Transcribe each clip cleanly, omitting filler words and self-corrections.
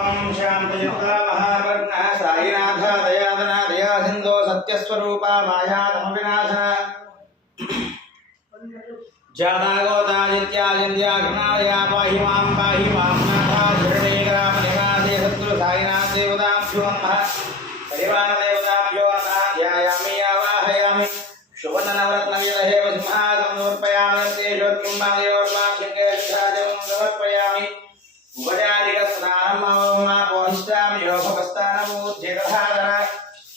शांतयुक्ता महाप्रज्ञा साईनाथ दयादना दया सिंधो सत्यस्वरूपा मायातम विनाश जातागोदादित्यादित्या घृणादया पाहि मां नाथा शरणे ग्राम निवासे सद्गुरु साईनाथ देवताभ्यो नमः परिवार देवताभ्यो नमः ध्यायामि आवाहयामि शुभनवरत्नविरहे वसिंहासनं समर्पयामि तेजोत्किम्बायोर्वाक्यङ्गे विराजं समर्पयामि उपचारिकस्नानम् योगपस्तानमूर्ध्यधारण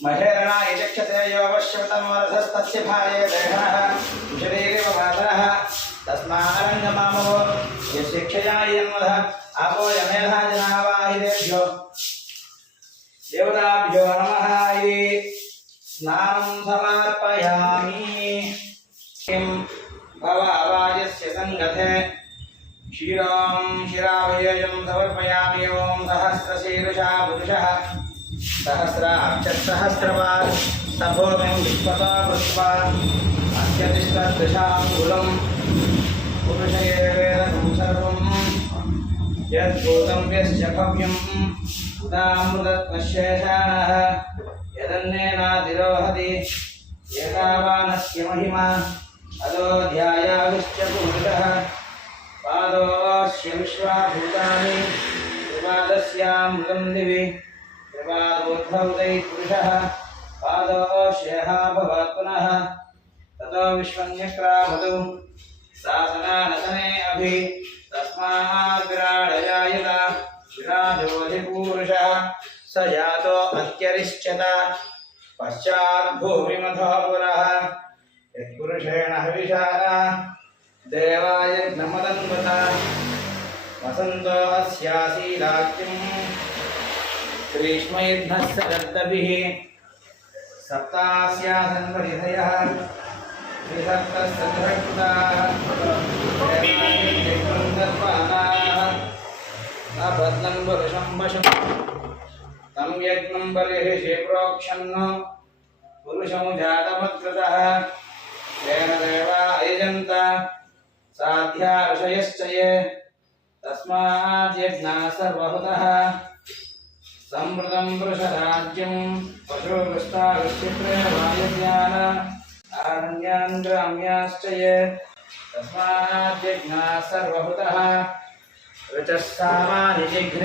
महेरणा यचक्षते योगश्यतमरथस्तस्य भाये देहनः शरीरवमातरः तस्मारङ्गमामवो यशिक्षया यन्मधः आपो यमेधा जनावाहिदेभ्यो देवताभ्यो नमः इति स्नानं समर्पयामि किं भव अवाजस्य सङ्गते क्षीरां शिरावयं समर्पयामि ओं सहस्रशीर्षा पुरुषः सहस्राक्षसहस्रवान् सभोमिं विश्वता पुष्पा अस्य तिष्ठदशाङ्गुलं पुरुषये वेदं सर्वं यद्भूतं यश्च भव्यं उदामृतत्वशेषाणः यदन्नेनातिरोहति एतावानस्य महिमा अदोऽध्यायाविश्च पुरुषः पादोऽस्य विश्वाभूतानि त्रिपादस्यामृतं दिवि त्रिपादोद्भवतै पुरुषः पादोऽस्यः भवात् पुनः ततो विश्वन्यक्रामतु सासनानसने अभि तस्मात् विराडयायत विराजोऽधिपूरुषः स जातो अत्यरिष्यत पश्चात् भूमिमथो पुरः यत्पुरुषेण हविषा देवाय नमदन्वत वसन्तो अस्यासीदाख्यं ग्रीष्मयुद्धः शरद्दभिः सप्तास्यासन् परिधयः त्रिसप्तसहस्रकृताः अबध्नं पुरुषं वशं तं यज्ञं बर्हिषि प्रोक्षन् पुरुषमुजातमत्कृतः तेन देवा अयजन्त साध्या ऋषयश्च ये तस्मात् यज्ञाः सर्वहुतः संवृतं पुरुषराज्यं पशुपृष्ठाविश्चित्रेवायज्ञान आरण्यान् ग्राम्याश्च ये तस्मात् यज्ञाः सर्वहुतः ऋचः सामानि जिघ्रे